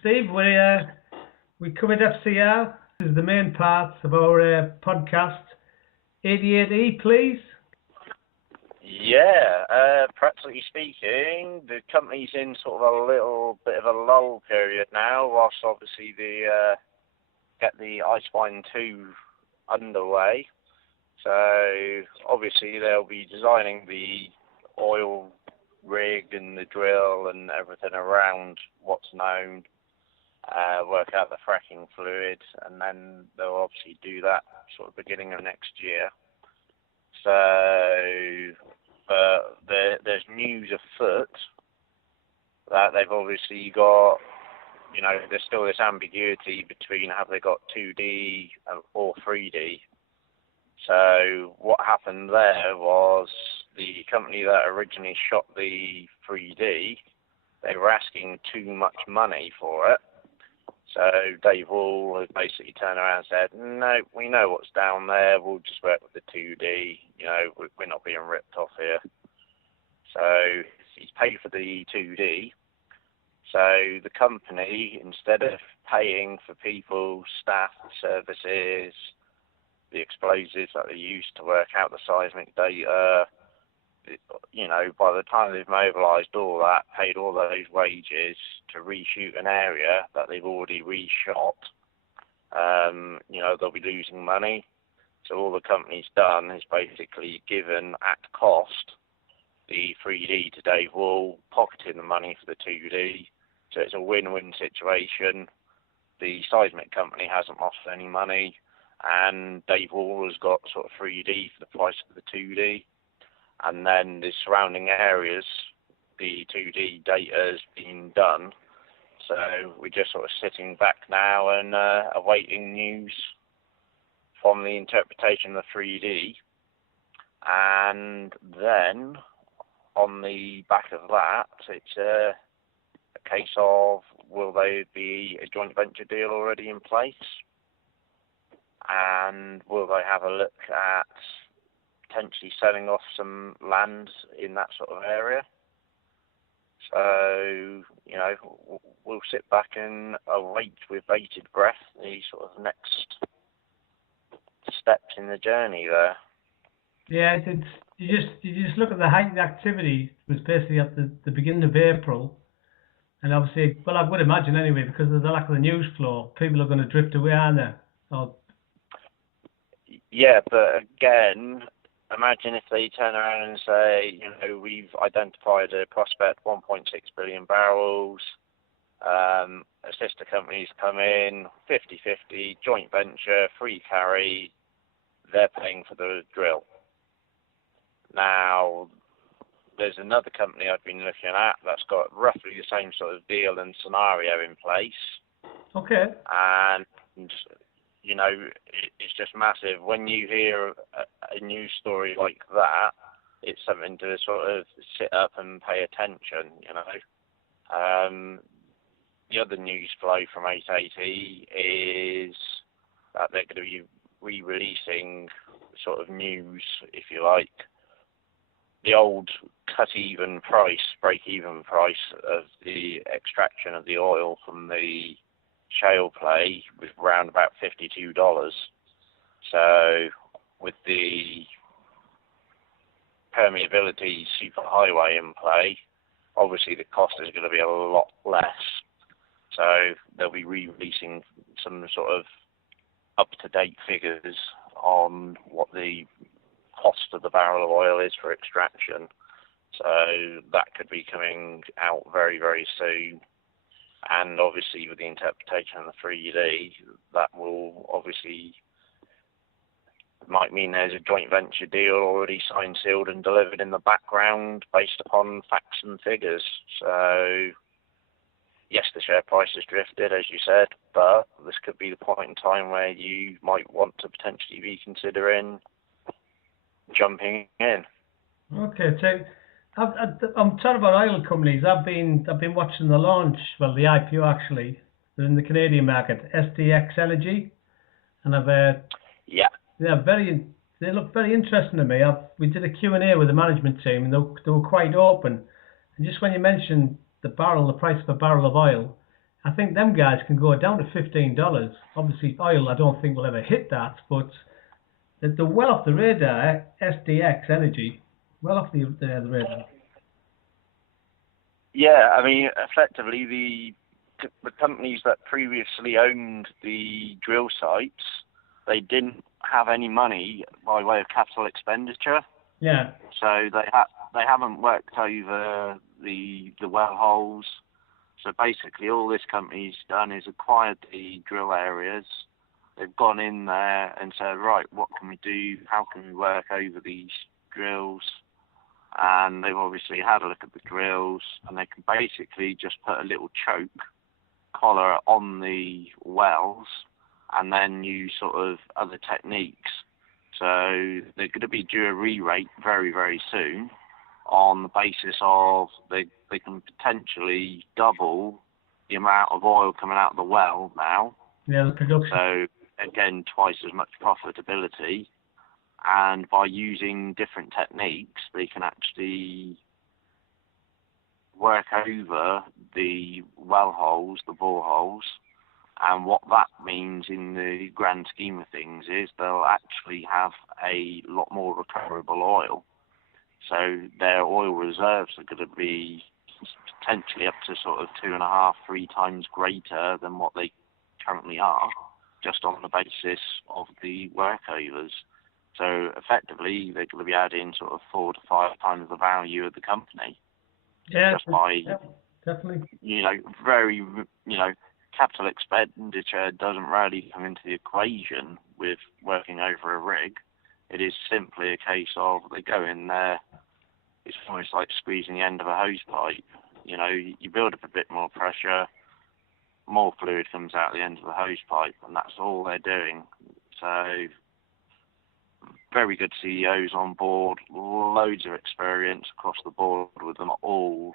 Steve. We covered FCR. This is the main part of our podcast. 88E, please. Yeah, practically speaking, the company's in sort of a little bit of a lull period now, whilst obviously get the Icebind 2 underway. So obviously they'll be designing the oil rig and the drill and everything around what's known, work out the fracking fluid, and then they'll obviously do that sort of beginning of next year. So there's news afoot that they've obviously got, there's still this ambiguity between have they got 2D or 3D. So what happened there was the company that originally shot the 3D, they were asking too much money for it. So Dave Wall has basically turned around and said, no, we know what's down there, we'll just work with the 2D, we're not being ripped off here. So he's paid for the 2D. So the company, instead of paying for people, staff, services, the explosives that they used to work out the seismic data, by the time they've mobilised all that, paid all those wages to reshoot an area that they've already reshot, they'll be losing money. So all the company's done is basically given at cost the 3D to Dave Wall, pocketing the money for the 2D. So it's a win-win situation. The seismic company hasn't lost any money, and Dave Wall has got sort of 3D for the price of the 2D. And then the surrounding areas, the 2D data has been done. So we're just sort of sitting back now and awaiting news from the interpretation of the 3D. And then on the back of that, it's a case of will there be a joint venture deal already in place? And will they have a look at potentially selling off some land in that sort of area? So, we'll sit back and await with bated breath the sort of next steps in the journey there. Yeah, you just look at the heightened activity. It was basically at the beginning of April, and obviously, well, I would imagine anyway, because of the lack of the news flow, people are going to drift away, aren't they? Yeah, but again, imagine if they turn around and say, we've identified a prospect, 1.6 billion barrels, a sister company's come in, 50-50, joint venture, free carry, they're paying for the drill. Now, there's another company I've been looking at that's got roughly the same sort of deal and scenario in place. Okay. And it's just massive. When you hear a news story like that, it's something to sort of sit up and pay attention, The other news flow from 880 is that they're going to be re-releasing sort of news, if you like. The old cut-even price, break-even price of the extraction of the oil from the shale play was around about $52. So with the permeability superhighway in play, obviously the cost is going to be a lot less. So they'll be re-releasing some sort of up-to-date figures on what the cost of the barrel of oil is for extraction. So that could be coming out very, very soon. And obviously with the interpretation of the 3D, that will obviously might mean there's a joint venture deal already signed, sealed and delivered in the background based upon facts and figures. So yes, the share price has drifted, as you said, but this could be the point in time where you might want to potentially be considering jumping in. Okay, so I'm talking about oil companies. I've been watching the launch, well, the IPO actually. They're in the Canadian market, SDX Energy, and they look very interesting to me. We did a Q&A with the management team, and they were quite open. And just when you mentioned the price of a barrel of oil, I think them guys can go down to $15. Obviously, oil, I don't think will ever hit that, but the well off the radar, SDX Energy, well off the radar. Yeah, I mean, effectively, the companies that previously owned the drill sites, they didn't have any money by way of capital expenditure. Yeah. So they haven't worked over the well holes. So basically, all this company's done is acquired the drill areas. They've gone in there and said, right, what can we do? How can we work over these drills? And they've obviously had a look at the drills, and they can basically just put a little choke collar on the wells and then use sort of other techniques. So they're going to be due a re-rate very, very soon on the basis of they can potentially double the amount of oil coming out of the well now. Yeah, the production. So again, twice as much profitability. And by using different techniques, they can actually work over the well holes, the bore holes. And what that means in the grand scheme of things is they'll actually have a lot more recoverable oil. So their oil reserves are going to be potentially up to sort of 2.5, 3 times greater than what they currently are, just on the basis of the workovers. So effectively, they're going to be adding sort of 4 to 5 times the value of the company. Yeah, just by, definitely. Very, capital expenditure doesn't really come into the equation with working over a rig. It is simply a case of they go in there. It's almost like squeezing the end of a hose pipe. You build up a bit more pressure, more fluid comes out the end of the hose pipe, and that's all they're doing. So very good CEOs on board, loads of experience across the board with them all.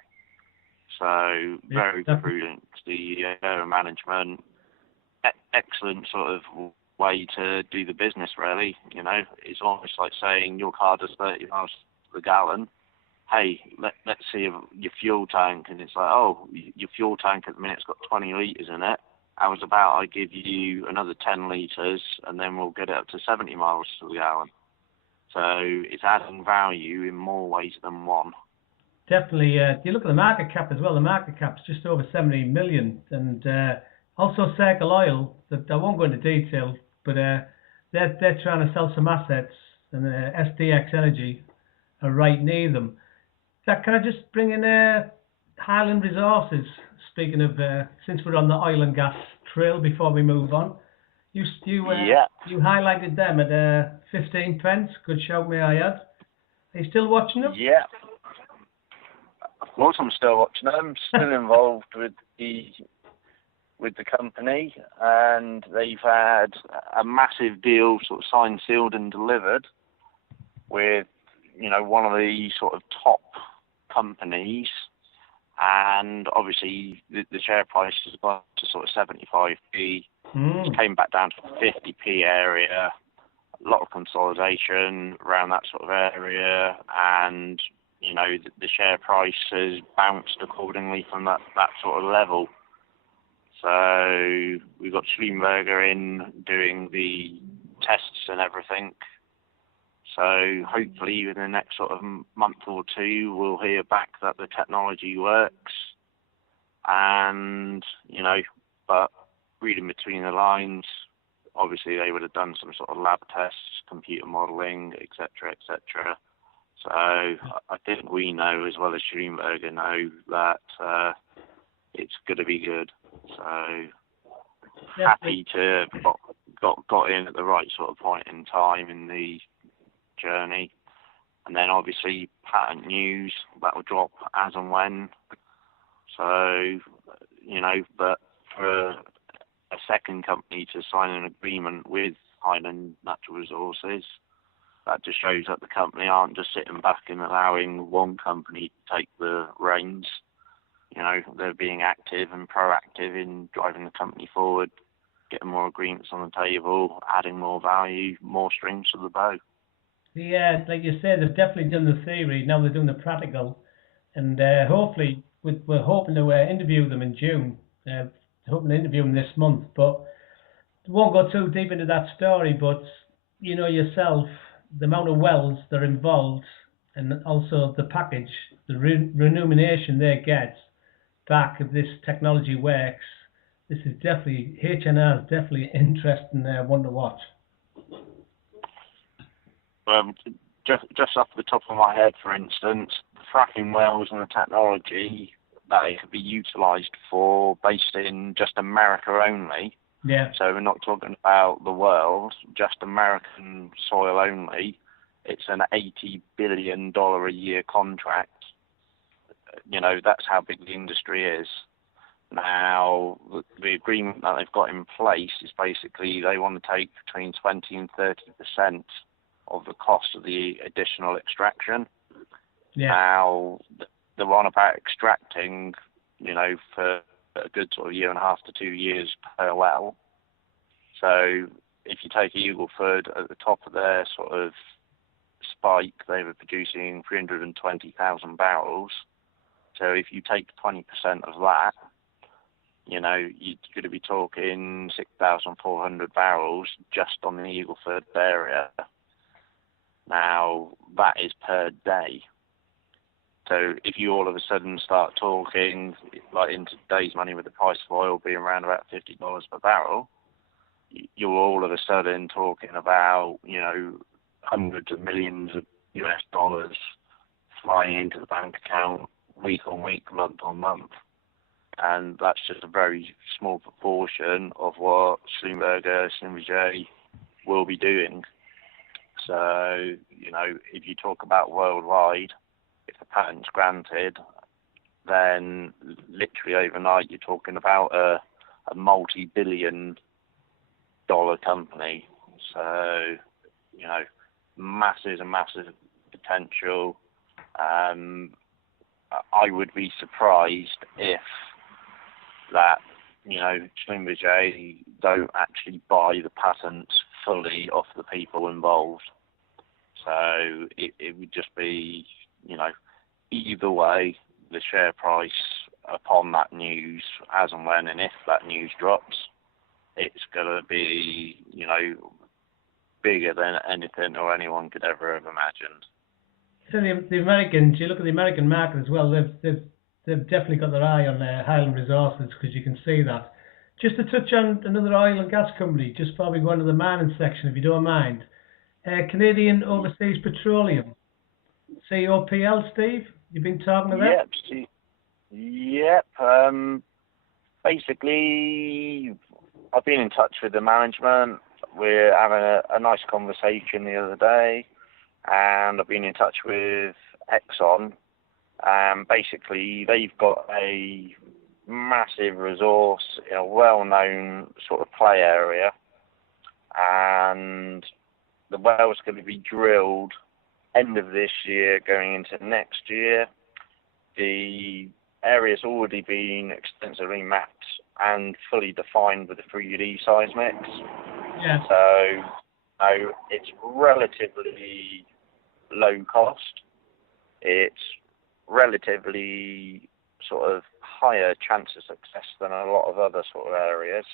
So very prudent CEO management, excellent sort of way to do the business, really. It's almost like saying your car does 30 miles per gallon. Hey, let's see your fuel tank, and it's like, oh, your fuel tank at the minute's got 20 litres in it. How was about I give you another 10 litres, and then we'll get it up to 70 miles per gallon. So it's adding value in more ways than one. Definitely. You look at the market cap as well. The market cap's just over 70 million, and also Circle Oil. That I won't go into detail, but they're trying to sell some assets, and SDX Energy are right near them. Can I just bring in Highland Resources? Speaking of, since we're on the oil and gas trail, before we move on, you highlighted them at 15 pence. Good shout, may I add? Are you still watching them? Yeah. Of course, I'm still watching them. Still involved with the company, and they've had a massive deal sort of signed, sealed, and delivered with one of the sort of top companies, and obviously the share price has gone to sort of 75p. It came back down to the 50p area. A lot of consolidation around that sort of area, and the share price has bounced accordingly from that sort of level. So we've got Schlumberger in doing the tests and everything. So hopefully within the next sort of month or two, we'll hear back that the technology works. And, but reading between the lines, obviously they would have done some sort of lab tests, computer modelling, etc., etc. So I think we know, as well as Schlumberger know, that it's going to be good. So happy to have got in at the right sort of point in time in the journey. And then obviously patent news, that will drop as and when. So, but for a second company to sign an agreement with Highland Natural Resources, that just shows that the company aren't just sitting back and allowing one company to take the reins. They're being active and proactive in driving the company forward, getting more agreements on the table, adding more value, more strings to the bow. Yeah, like you said, they've definitely done the theory. Now they're doing the practical, and hopefully we're hoping to interview them in June hoping to interview him this month, but won't go too deep into that story. But you know yourself, the amount of wells that are involved, and also the package, the remuneration they get back if this technology works. This is definitely, HNR is definitely interesting one to watch. Just off the top of my head, for instance, the fracking wells and the technology that it could be utilised for, based in just America only. Yeah. So we're not talking about the world, just American soil only. It's an $80 billion a year contract. You know, that's how big the industry is. Now, the agreement that they've got in place is basically they want to take between 20 and 30% of the cost of the additional extraction. Yeah. Now, they're on about extracting, you know, for a good sort of 1.5 to 2 years per well. So if you take Eagleford at the top of their sort of spike, they were producing 320,000 barrels. So if you take 20% of that, you know, you're going to be talking 6,400 barrels just on the Eagleford area. Now, that is per day. So if you all of a sudden start talking, like in today's money with the price of oil being around about $50 per barrel, you're all of a sudden talking about, you know, hundreds of millions of US dollars flying into the bank account week on week, month on month. And that's just a very small proportion of what Schlumberger will be doing. So, you know, if you talk about worldwide, if the patent's granted, then literally overnight you're talking about a multi-billion dollar company. So, you know, massive and massive potential. I would be surprised if that, you know, Schlumberger don't actually buy the patents fully off the people involved. So it would just be, you know, either way, the share price upon that news, as and when and if that news drops, it's going to be, you know, bigger than anything or anyone could ever have imagined. So the Americans, you look at the American market as well, they've definitely got their eye on Highland Resources, because you can see that. Just to touch on another oil and gas company, just before we go into the mining section, if you don't mind. Canadian Overseas Petroleum, COPL, Steve, you've been talking about? Yep. Basically, I've been in touch with the management. We're having a nice conversation the other day, and I've been in touch with Exxon. Basically, they've got a massive resource in a well-known sort of play area, and the well's going to be drilled end of this year, going into next year. The area's already been extensively mapped and fully defined with the 3D seismics. Yeah. So it's relatively low cost. It's relatively sort of higher chance of success than a lot of other sort of areas.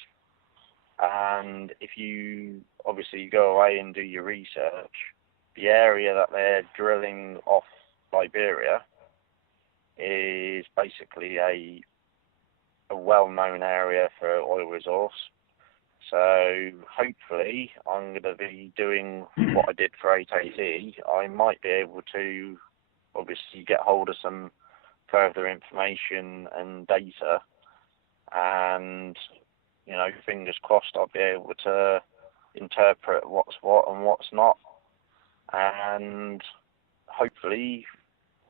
And if you obviously go away and do your research, the area that they're drilling off Liberia is basically a well-known area for oil resource. So hopefully I'm going to be doing what I did for 880. I might be able to obviously get hold of some further information and data, and, you know, fingers crossed I'll be able to interpret what's what and what's not, and hopefully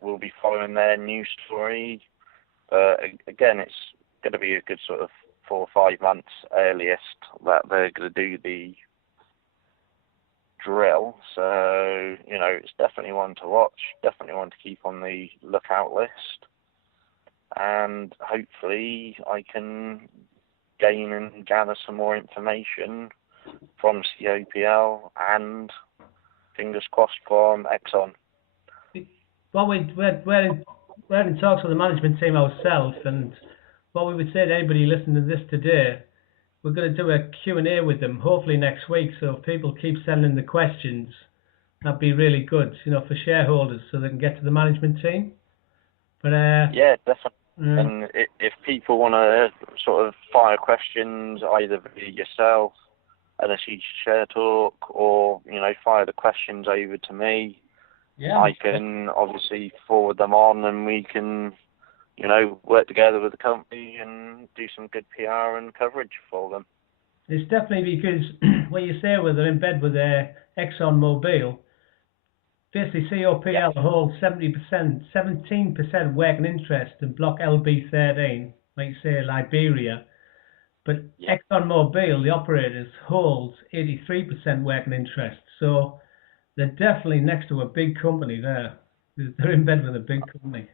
we'll be following their news story. Again, it's going to be a good sort of 4 or 5 months earliest that they're going to do the drill. So, you know, it's definitely one to watch, definitely one to keep on the lookout list. And hopefully I can gain and gather some more information from COPL and, fingers crossed, from Exxon. Well, we're in talks with the management team ourselves, and what we would say to anybody listening to this today, we're going to do a Q&A with them hopefully next week. So if people keep sending the questions, that'd be really good, for shareholders, so they can get to the management team. But yeah, definitely. And if people want to sort of fire questions either via yourself, LSE Share Talk, or fire the questions over to me, I can obviously forward them on, and we can work together with the company and do some good PR and coverage for them. It's definitely because when you say they're in bed with ExxonMobil, basically COPL holds 17% working interest in block LB13, like you say, Liberia. But ExxonMobil, the operators, holds 83% working interest. So they're definitely next to a big company there. They're in bed with a big company.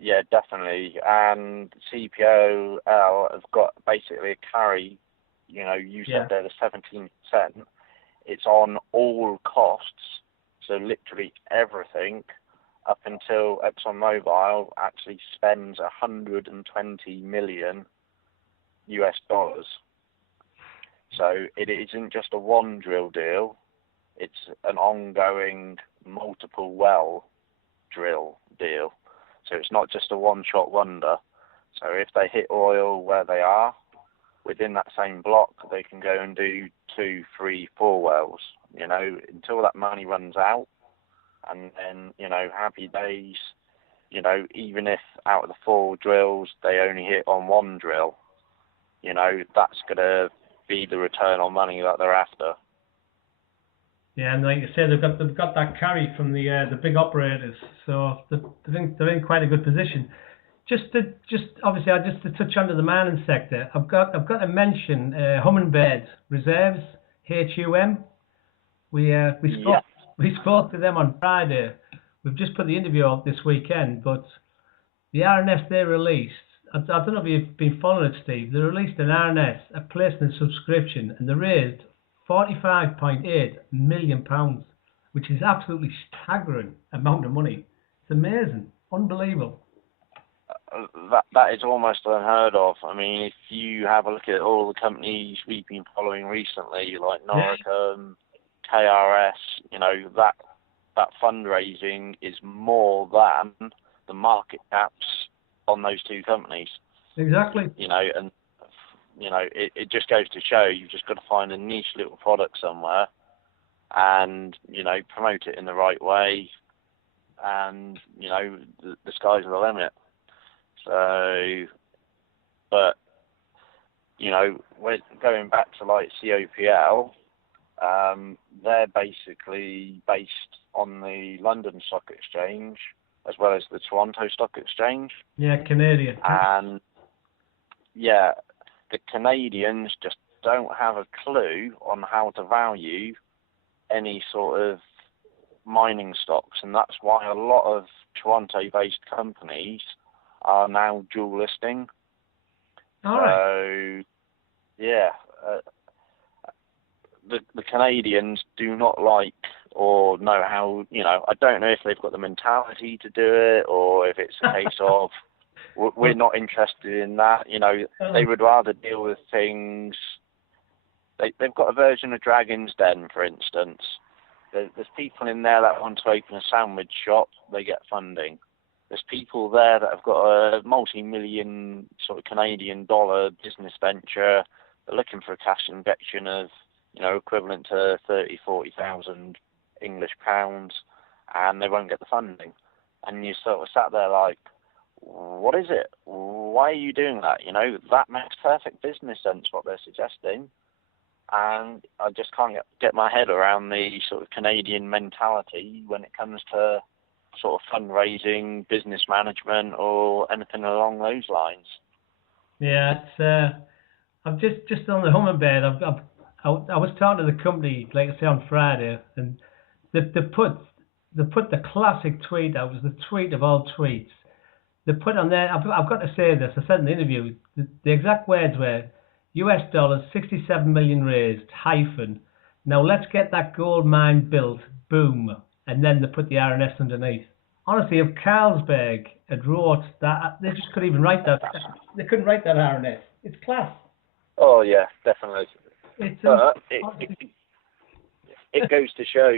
Yeah, definitely. And COPL have got basically a carry. You said they're the 17%. It's on all costs, so literally everything, up until ExxonMobil actually spends $120 million. So it isn't just a one drill deal, it's an ongoing multiple well drill deal. So it's not just a one-shot wonder. So if they hit oil where they are, within that same block, they can go and do 2, 3, 4 wells, until that money runs out. And then, happy days, even if out of the 4 drills, they only hit on 1 drill, that's going to be the return on money that they're after. Yeah, and like you said, they've got that carry from the big operators, so they're in quite a good position. Just obviously, to touch under the mining sector, I've got to mention Hummingbird Reserves, HUM. We spoke to them on Friday. We've just put the interview out this weekend, but the RNS they released, I don't know if you've been following it, Steve. They released an RNS, a placement subscription, and they raised £45.8 million, which is absolutely staggering amount of money. It's amazing, unbelievable. That is almost unheard of. I mean, if you have a look at all the companies we've been following recently, like Noricum, KRS, that fundraising is more than the market caps on those 2 companies. Exactly. And it just goes to show you've just got to find a niche little product somewhere and promote it in the right way, and the sky's the limit. So, but we're going back to like COPL. They're basically based on the London Stock Exchange as well as the Toronto Stock Exchange. Yeah, Canadian. And the Canadians just don't have a clue on how to value any sort of mining stocks, and that's why a lot of Toronto-based companies are now dual listing. The Canadians do not like or know how, I don't know if they've got the mentality to do it, or if it's a case of we're not interested in that. They would rather deal with things. They've got a version of Dragon's Den, for instance. There's people in there that want to open a sandwich shop, they get funding. There's people there that have got a multi-million sort of Canadian dollar business venture. They're looking for a cash injection of, equivalent to 30,000, 40,000 English pounds, and they won't get the funding. And you sort of sat there like, what is it? Why are you doing that? That makes perfect business sense, what they're suggesting. And I just can't get my head around the sort of Canadian mentality when it comes to sort of fundraising, business management, or anything along those lines. Yeah, it's I'm just on the Hummingbird. I was talking to the company, like I say, on Friday, and they put the classic tweet out. It was the tweet of all tweets. They put on there. I've got to say this. I said in the interview, the exact words were $67 million raised, hyphen. Now let's get that gold mine built, boom. And then they put the RNS underneath. honestly, if Carlsberg had wrote that, they just couldn't even write that. They couldn't write that RNS. It's class. Oh yeah, definitely. It's But honestly, it goes to show,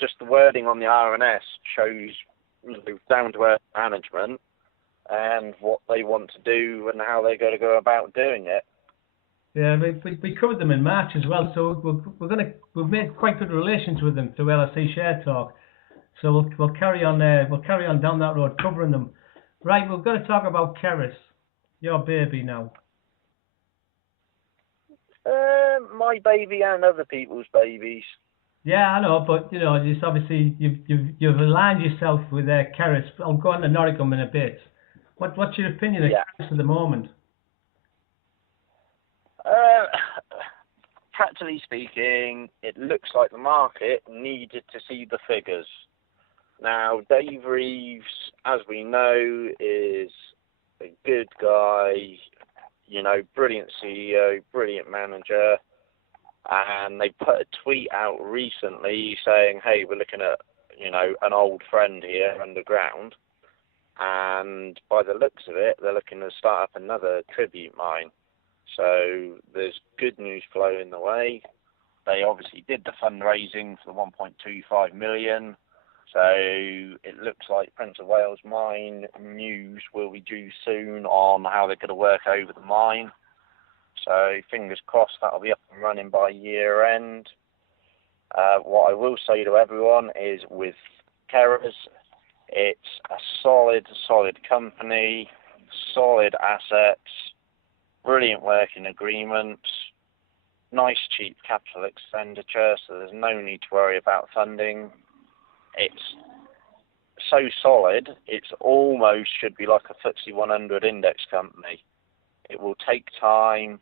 just the wording on the RNS shows down to earth management and what they want to do and how they're going to go about doing it. yeah, we covered them in March as well, so we've made quite good relations with them through LSE Share Talk. So we'll carry on down that road covering them. Right, we're going to talk about Keris, your baby now. My baby and other people's babies. Yeah, I know, but just obviously you've aligned yourself with Keris. I'll go on to Noricum in a bit. What's your opinion of Keris at the moment? Practically speaking, it looks like the market needed to see the figures. Now, Dave Reeves, as we know, is a good guy, brilliant CEO, brilliant manager, and they put a tweet out recently saying, hey, we're looking at, an old friend here underground, and by the looks of it, they're looking to start up another tribute mine. So there's good news flow in the way. They obviously did the fundraising for the 1.25 million. So it looks like Prince of Wales mine news will be due soon on how they're going to work over the mine. So fingers crossed that'll be up and running by year end. What I will say to everyone is with Keris, it's a solid company, solid assets, brilliant working agreements, nice cheap capital expenditure, so there's no need to worry about funding. It's so solid, it's almost should be like a FTSE 100 index company. It will take time.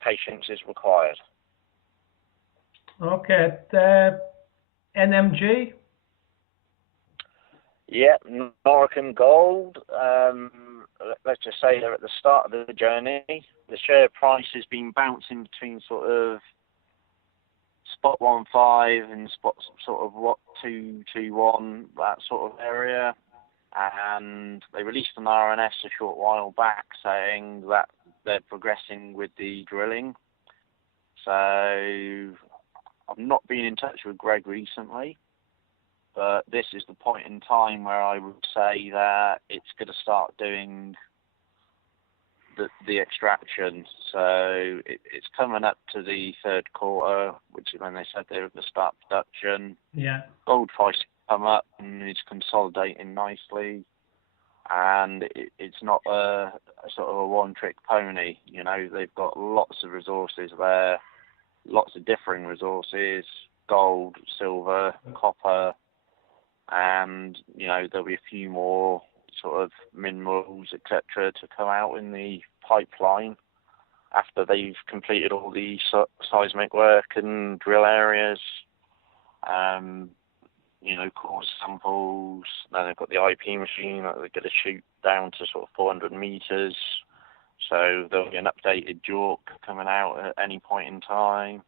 Patience is required. Okay, NMG? Yeah, Noricum Gold. Let's just say they're at the start of the journey. The share price has been bouncing between sort of spot 1.5 and spot sort of 2.21, that sort of area. And they released an RNS a short while back saying that they're progressing with the drilling. So I've not been in touch with Greg recently, but this is the point in time where I would say that it's going to start doing the extraction. So it's coming up to the third quarter, which is when they said they were going to start production. Yeah. Gold price come up and it's consolidating nicely, and it's not a sort of a one-trick pony. They've got lots of resources there, lots of differing resources: gold, silver, copper, and there'll be a few more sort of minerals, etc., to come out in the pipeline after they've completed all the seismic work and drill areas. Core samples. Then they've got the IP machine that they're going to shoot down to sort of 400 meters. So there'll be an updated JORC coming out at any point in time.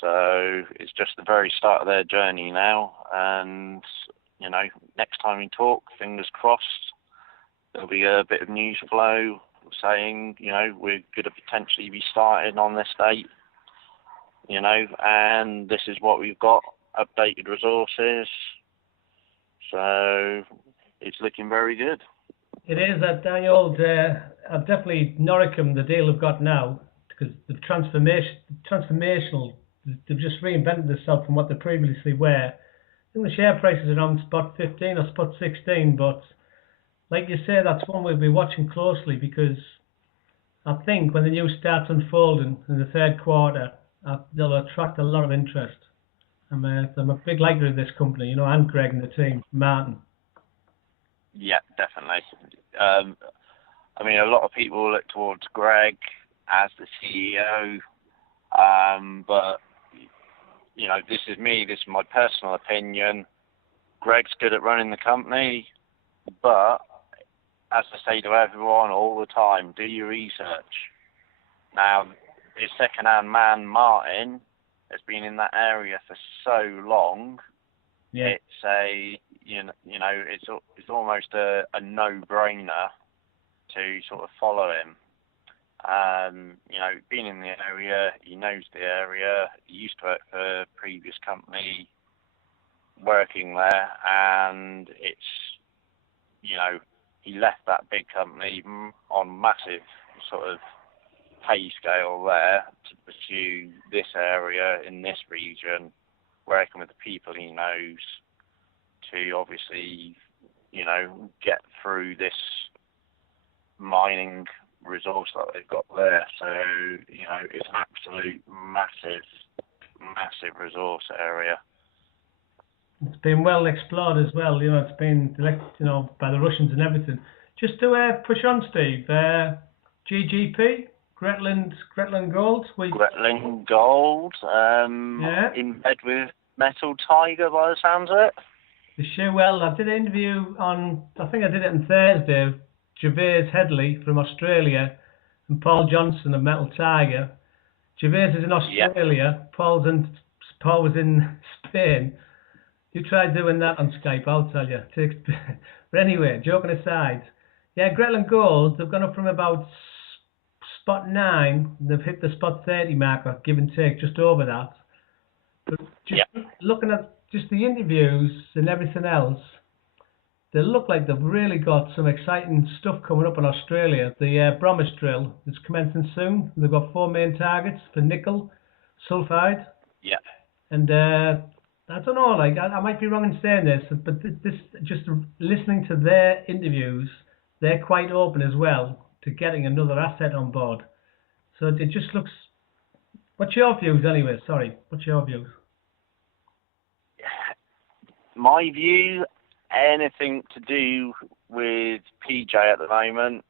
So it's just the very start of their journey now. And, next time we talk, fingers crossed, there'll be a bit of news flow saying, we're going to potentially be starting on this date, and this is what we've got. Updated resources, so it's looking very good. It is that Daniel. Definitely Noricum, the deal we've got now, because the transformational. They've just reinvented themselves from what they previously were. I think the share price is around spot 15 or spot 16, but like you say, that's one we'll be watching closely, because I think when the news starts unfolding in the third quarter, they'll attract a lot of interest. I'm a big liker of this company, and Greg and the team, Martin. Yeah, definitely. A lot of people look towards Greg as the CEO, but this is me. This is my personal opinion. Greg's good at running the company, but as I say to everyone all the time, do your research. Now, his second-hand man, Martin, has been in that area for so long Yeah. It's it's almost a no-brainer to sort of follow him. Being in the area, he knows the area. He used to work for a previous company, working there, and he left that big company on massive sort of pay scale there to pursue this area in this region, working with the people he knows to obviously, get through this mining resource that they've got there. So, it's an absolute massive resource area. It's been well explored as well. It's been by the Russians and everything. Just to push on, Steve. GGP, Gretland Gold. Gretland Gold. In bed with Metal Tiger by the sounds of it. Well, I did an interview I think I did it on Thursday. Gervais Headley from Australia and Paul Johnson of Metal Tiger. Gervais is in Australia. Yeah. Paul was in Spain. You try doing that on Skype, I'll tell you. But anyway, joking aside, Gretland Gold, they've gone up from about spot 9, they've hit the spot 30 marker, give and take, just over that. But just looking at just the interviews and everything else, they look like they've really got some exciting stuff coming up in Australia. The Bromwich drill is commencing soon. They've got 4 main targets for nickel, sulfide. Yeah. And I don't know, I might be wrong in saying this, but this just listening to their interviews, they're quite open as well to getting another asset on board. So it just looks... What's your views anyway? Sorry, what's your views? My view, anything to do with PJ at the moment,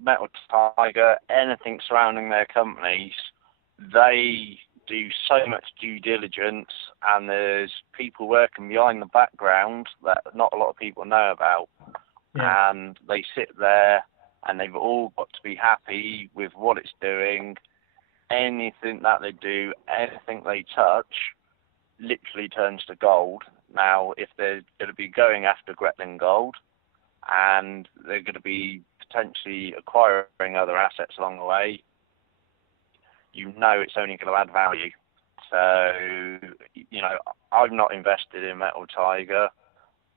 Metal Tiger, anything surrounding their companies, they do so much due diligence, and there's people working behind the background that not a lot of people know about. Yeah. And they sit there and they've all got to be happy with what it's doing. Anything that they do, anything they touch, literally turns to gold. Now, if they're going to be going after Gretland Gold and they're going to be potentially acquiring other assets along the way, it's only going to add value. So, I'm not invested in Metal Tiger,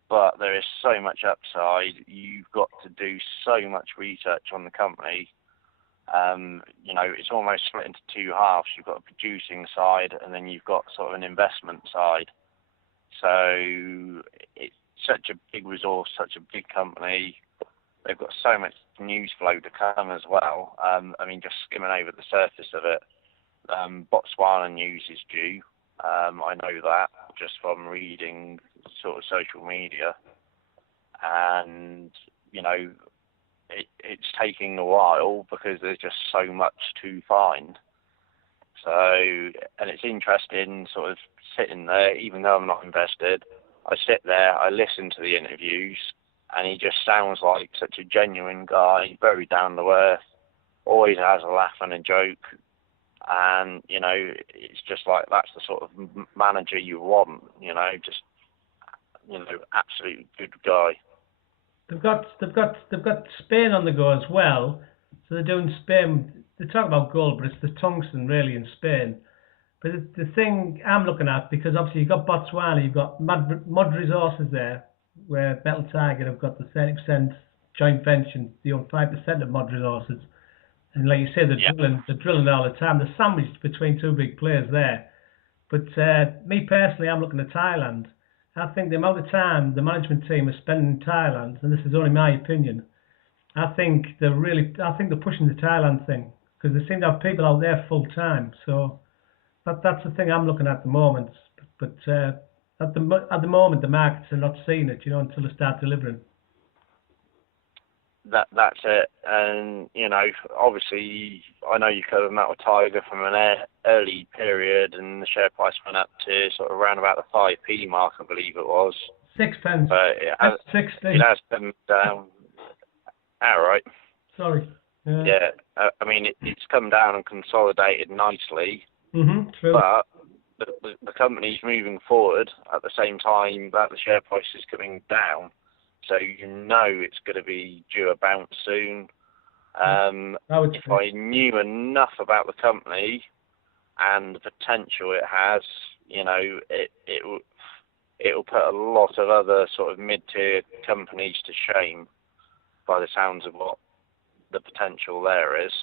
but there is so much upside. You've got to do so much research on the company. It's almost split into 2 halves. You've got a producing side, and then you've got sort of an investment side. So it's such a big resource, such a big company. They've got so much news flow to come as well. Just skimming over the surface of it, Botswana news is due. I know that just from reading sort of social media. And, it's taking a while because there's just so much to find. So, and it's interesting sort of sitting there, even though I'm not invested, I sit there, I listen to the interviews, and he just sounds like such a genuine guy, very down to earth, always has a laugh and a joke. And, it's just like, that's the sort of manager you want, absolutely good guy. They've got Spain on the go as well. So they're doing Spain. They talk about gold, but it's the tungsten really in Spain. But the thing I'm looking at, because obviously you've got Botswana, you've got Mud Resources there, where Metal Tiger have got the 30% joint venture, they own 5% of Mud Resources. And like you say, they're drilling all the time. They're sandwiched between 2 big players there. But me personally, I'm looking at Thailand. I think the amount of time the management team is spending in Thailand, and this is only my opinion, I think they're pushing the Thailand thing, because they seem to have people out there full time. So that's the thing I'm looking at the moment. But at the moment, the markets are not seeing it, until they start delivering. That's it. And, obviously, I know you covered Metal Tiger from an early period, and the share price went up to sort of around about the 5p mark, I believe it was. 6 pence. But it has come down. All right. Sorry. Yeah. It's come down and consolidated nicely. True. But the company's moving forward at the same time that the share price is coming down. So it's going to be due a bounce soon. If I knew enough about the company and the potential it has, it'll put a lot of other sort of mid-tier companies to shame by the sounds of what the potential there is.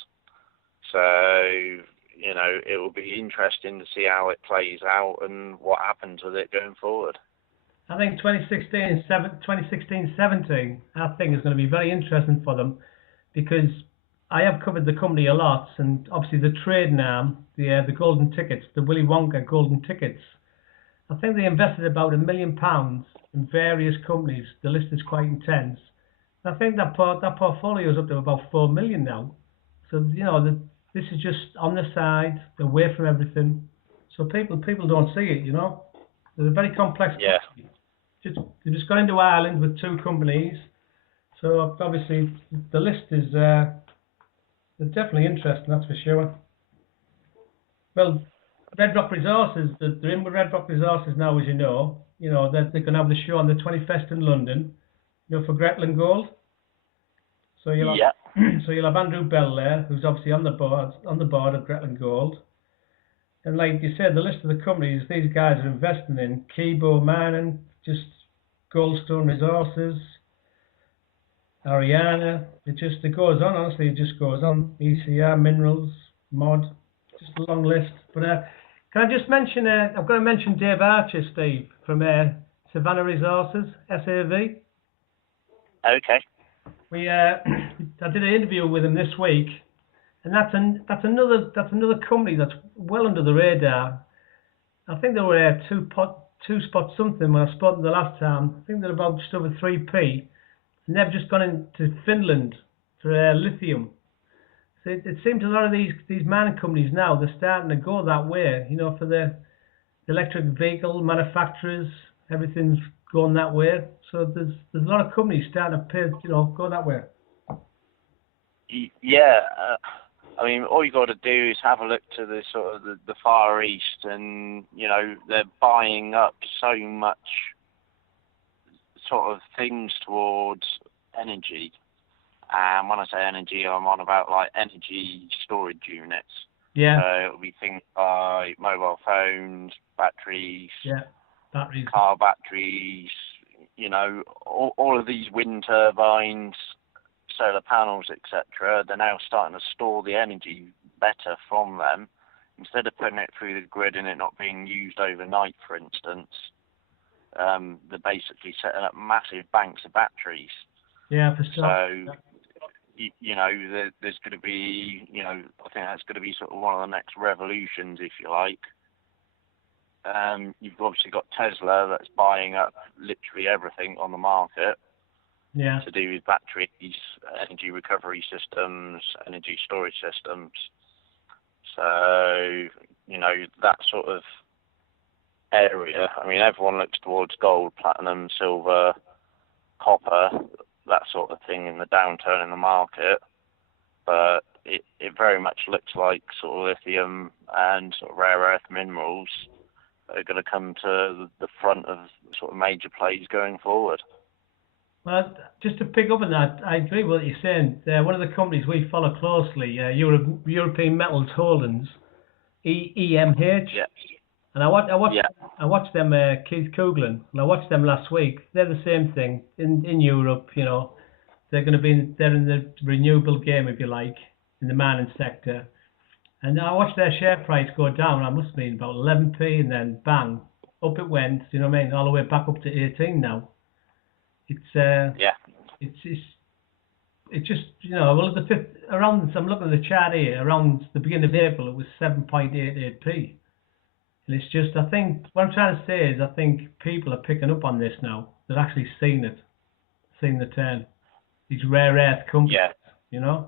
So, it will be interesting to see how it plays out and what happens with it going forward. I think 2016-17, I think is going to be very interesting for them, because I have covered the company a lot, and obviously the trading arm, the golden tickets, the Willy Wonka golden tickets. I think they invested about £1 million in various companies. The list is quite intense. I think that portfolio is up to about 4 million now. So this is just on the side, away from everything. So people don't see it. They're a very complex. Yeah. They just got into Ireland with 2 companies. So obviously the list is they're definitely interesting. That's for sure. Well, Red Rock Resources, they're in with Red Rock Resources now, as you know. They're going to have the show on the 21st in London, for Gretland Gold. So you'll have Andrew Bell there, who's obviously on the board of Gretland Gold. And like you said, the list of the companies these guys are investing in: Kibo Mining, just Goldstone Resources, Ariana. It goes on. Honestly, it just goes on. ECR Minerals, Mod, just a long list. But can I just mention? I've got to mention Dave Archer, Steve, from Savannah Resources, SAV. Okay. I did an interview with him this week, and that's another company that's well under the radar. I think they were two spot something when I spoke to them the last time. I think they're about just over 3p, and they've just gone into Finland for lithium. So it seems a lot of these mining companies now, they're starting to go that way. For the electric vehicle manufacturers, everything's going that way. So there's a lot of companies starting to go that way. Yeah, all you got to do is have a look to the sort of the Far East, and they're buying up so much sort of things towards energy. And when I say energy, I'm on about like energy storage units. Yeah. So it'll be things like mobile phones, batteries. Yeah. Batteries. Car batteries. All of these wind turbines, solar panels, etc. They're now starting to store the energy better from them, instead of putting it through the grid and it not being used overnight, for instance. They're basically setting up massive banks of batteries. Yeah, for sure. So, there's going to be, I think that's going to be sort of one of the next revolutions, if you like. You've obviously got Tesla that's buying up literally everything on the market. Yeah. To do with batteries, energy recovery systems, energy storage systems. So, that sort of area. Everyone looks towards gold, platinum, silver, copper, that sort of thing in the downturn in the market. But it very much looks like sort of lithium and sort of rare earth minerals are going to come to the front of sort of major plays going forward. Well, just to pick up on that, I agree with what you're saying. One of the companies we follow closely, European Metals Holdings, EMH. Yeah. And I watched them, Keith Coughlin, and I watched them last week. They're the same thing in Europe. They're in the renewable game, if you like, in the mining sector. And I watched their share price go down. I must have been about 11p, and then bang, up it went. All the way back up to 18 now. It's just well, the fifth around. So I'm looking at the chart here. Around the beginning of April, it was 7.88p. And it's just, I think what I'm trying to say is, I think people are picking up on this now. They're actually seeing the turn. These rare earth companies. Yeah.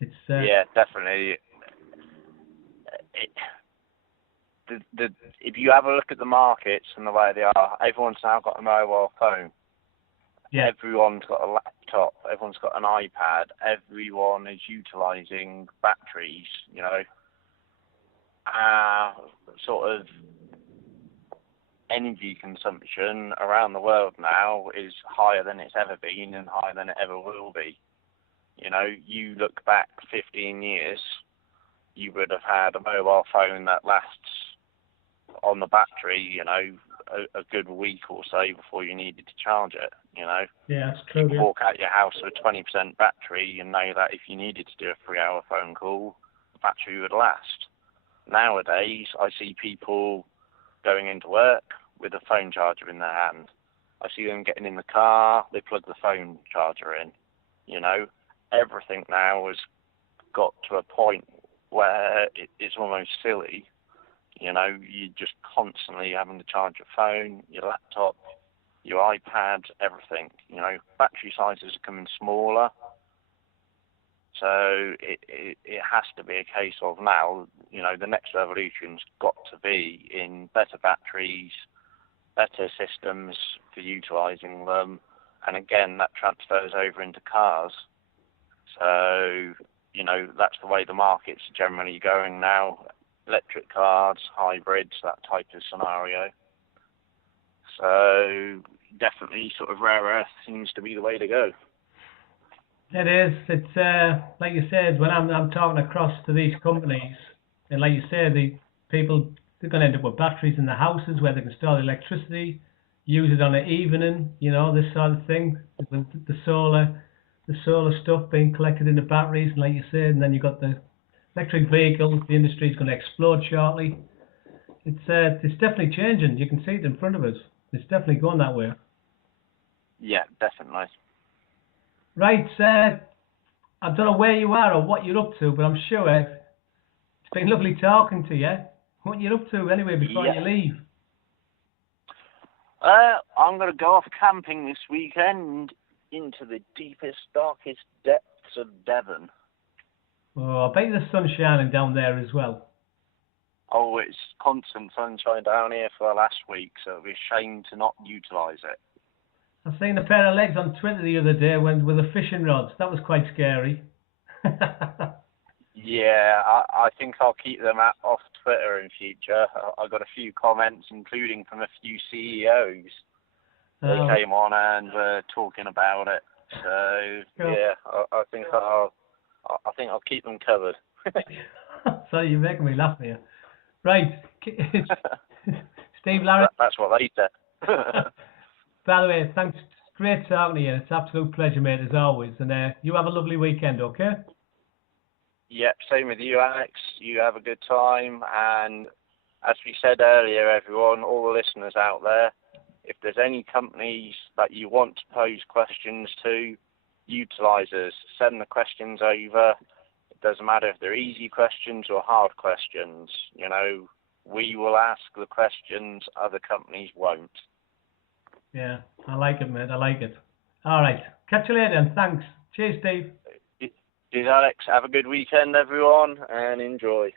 It's yeah, definitely. If you have a look at the markets and the way they are, everyone's now got a mobile phone. Yeah. Everyone's got a laptop. Everyone's got an iPad. Everyone is utilising batteries. our sort of energy consumption around the world now is higher than it's ever been and higher than it ever will be. You know, you look back 15 years, you would have had a mobile phone that lasts on the battery, you know, a good week or so before you needed to charge it, you know. Yeah, that's true. You can walk out your house with a 20% battery and know that if you needed to do a 3-hour phone call, the battery would last. Nowadays, I see people going into work with a phone charger in their hand. I see them getting in the car, they plug the phone charger in. You know, everything now has got to a point where it's almost silly. You know, you're just constantly having to charge your phone, your laptop, your iPad, everything. You know, battery sizes are coming smaller. So it has to be a case of now, you know, the next revolution's got to be in better batteries, better systems for utilising them. And again, that transfers over into cars. So, you know, that's the way the market's generally going now. Electric cars, hybrids, that type of scenario. So definitely sort of rare earth seems to be the way to go. It is. It's like you said, when I'm talking across to these companies, and like you said, the people, they're going to end up with batteries in their houses where they can store the electricity, use it on an evening, you know, this sort of thing. The solar stuff being collected in the batteries, and like you said, and then you've got the electric vehicles. The industry is going to explode shortly. It's definitely changing. You can see it in front of us. It's definitely going that way. Yeah, definitely. Right, I don't know where you are or what you're up to, but I'm sure it's been lovely talking to you. What you're up to anyway before you leave? I'm going to go off camping this weekend into the deepest, darkest depths of Devon. Oh, I bet the sun's shining down there as well. Oh, it's constant sunshine down here for the last week, so it'd be a shame to not utilise it. I seen a pair of legs on Twitter the other day with the fishing rods. That was quite scary. Yeah, I think I'll keep them off Twitter in future. I got a few comments, including from a few CEOs. They came on and were talking about it. So cool. Yeah, I think I'll keep them covered. So you're making me laugh here. Right, Steve Larratt. That's what they said. By the way, thanks. Great talking to you. It's an absolute pleasure, mate, as always. And you have a lovely weekend, okay? Yep, same with you, Alex. You have a good time. And as we said earlier, everyone, all the listeners out there, if there's any companies that you want to pose questions to, utilise us. Send the questions over. It doesn't matter if they're easy questions or hard questions. You know, we will ask the questions other companies won't. Yeah, I like it, mate. I like it. All right. Catch you later, and thanks. Cheers, Steve. Cheers, Alex. Have a good weekend, everyone, and enjoy.